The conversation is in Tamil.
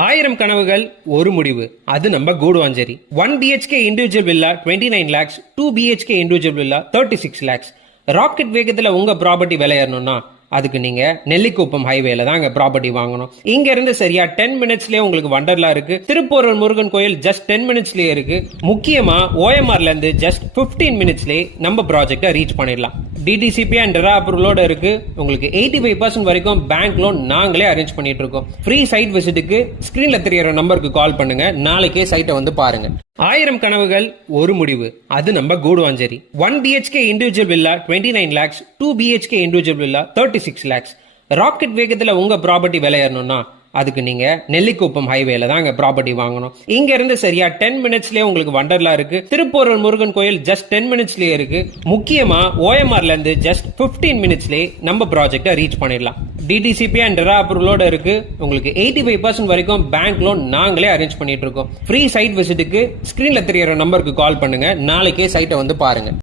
1000 கனவுகள் ஒரு முடிவு அது நம்ம Guduvanchery 1 BHK individual villa 29 lakhs 2 BHK individual villa 36 lakhs rocket வேகத்துல உங்க ப்ராப்பர்ட்டி விலை ஏறணும்னா அதுக்கு நீங்க நெல்லிக்குப்பம் ஹைவேல தாங்க ப்ராப்பர்ட்டி வாங்கணும். இங்க இருந்து சரியா 10 மினிட்ஸ்லயே உங்களுக்கு வண்டர்லா இருக்கு. திருப்பூர் முருகன் கோயில் ஜஸ்ட் 10 மினிட்ஸ்லயே இருக்கு. முக்கியமா OMRல இருந்து ஜஸ்ட் 15 மினிட்ஸ்லயே நம்ம ப்ராஜெக்ட ரீச் பண்ணிடலாம். டிடிசிபி அண்ட் ரெரா அப்ரூவலோட இருக்கு. உங்களுக்கு 85% வரைக்கும் பேங்க் லோன் நாங்களே அரேஞ்ச் பண்ணிட்டு இருக்கோம். ஃப்ரீ சைட் விசிட்டுக்கு ஸ்கிரீன்ல தெரியற நம்பருக்கு கால் பண்ணுங்க. நாளைக்கே சைட்டை வந்து பாருங்க. 1000 கனவுகள் ஒரு முடிவு அது நம்ம Guduvanchery 1 BHK individual villa 29 lakhs 2 BHK individual villa 36 lakhs rocket வேகத்துல உங்க ப்ராப்பர்ட்டி விலை ஏறணும்னா அதுக்கு நீங்க நெல்லிக்குப்பம் ஹைவேல தாங்க ப்ராப்பர்ட்டி வாங்கணும். இங்க இருந்து சரியா 10 மினிட்ஸ்லயே உங்களுக்கு வண்டர்லா இருக்கு. திருப்பூர் முருகன் கோயில் ஜஸ்ட் 10 மினிட்ஸ்லயே இருக்கு. முக்கியமா OMRல இருந்து ஜஸ்ட் 15 மினிட்ஸ்லயே நம்ம ப்ராஜெக்ட ரீச் பண்ணிடலாம். டிடிசிபி அண்ட் ரெரா அப்ரூவலோட இருக்கு. உங்களுக்கு 85% வரைக்கும் பேங்க் லோன் நாங்களே அரேஞ்ச் பண்ணிட்டு இருக்கோம். ஃப்ரீ சைட் விசிட்டுக்கு ஸ்கிரீன்ல தெரியற நம்பருக்கு கால் பண்ணுங்க. நாளைக்கே சைட்டை வந்து பாருங்க.